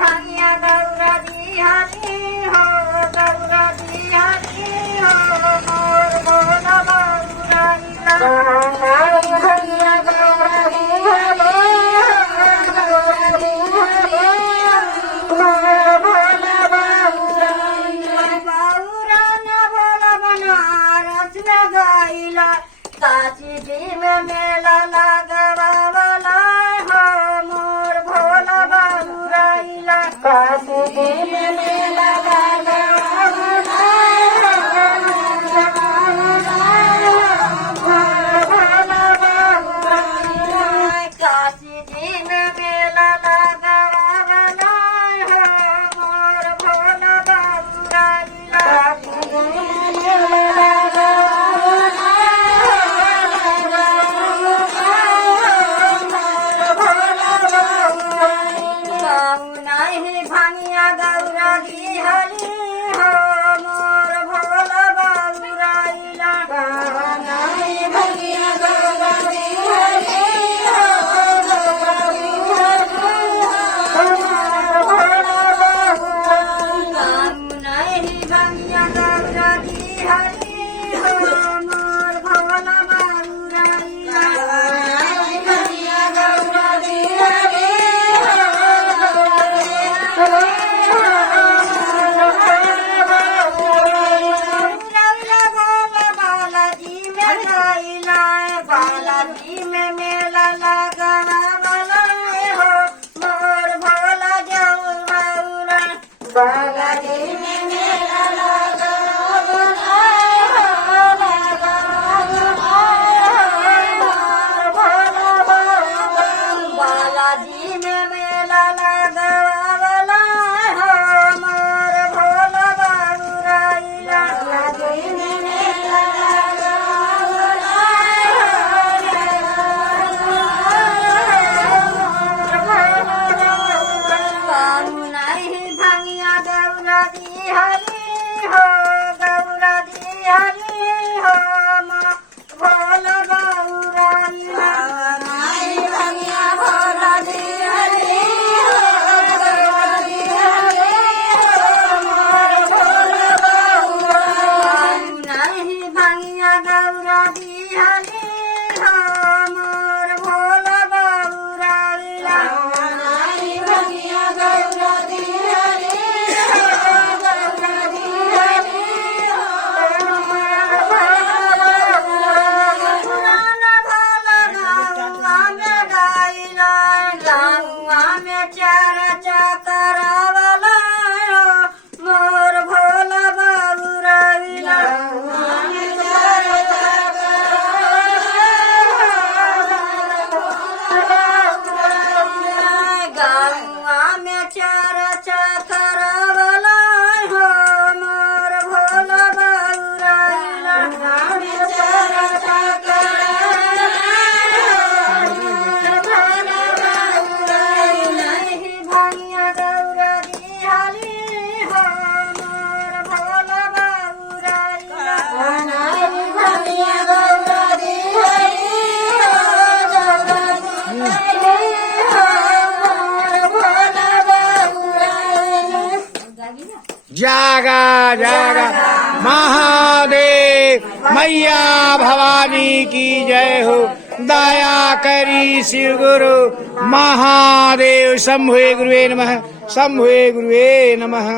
भांगिया गौरा दिहानी हो गौरा दिहानी हो मोर भोला बाबूरा भांगिया गौरा दिहानी हो गौरा दिहानी मोर भोला बाबूरा बाबूरा न भोला बनारस में गईला काशी जी में मेला लगवावला हो मोर भोला बाबूरा काशी जी में मेला लगवावला मोर भोला बाबूरा काशी जी में मेला लगवावला हो मोर भोला बाबूरा काशी जी में मेला भांगिया गौरा दिहानी हो मोर भोला बाबूरा भांगिया गौरा दिहानी हो गौरा दिहानी मोर भोला बाबूरा भांगिया गौरा दिहानी हो मोर भोला बाबूरा भांगिया गौरा दिहानी बालाजी में मेला लगवावला हो मोर भोला जौरा बालाजी में मेला लगवावला हो मोर भोला बालाजी में मेला लगवावला हो मोर भोला बाबूरा बालाजी में मेला भांगिया गौरा दिहानी हो गौरा दिहानी हो भोला बाबूरा भांगिया भोला दिहानी हो गौरा दिहानी हो मोर भोला बाबूरा भांगिया गौरा दिहानी हो मोर भोला बाबूरा भांगिया गौरा दिहानी मोर भोला बाबूरा गंगा में चर्चा करवला हो मोर भोला बाबूरा चर्चा भांगिया गौरा दिहानी हो मोर भोला बाबूरा भांगिया गौरा दिहानी हो गौरा जागा जागा महादेव मैया भवानी की जय हो। दया करी शिव गुरु महादेव। शंभुवे गुरुवे नमः। शंभुवे गुरुवे नमः।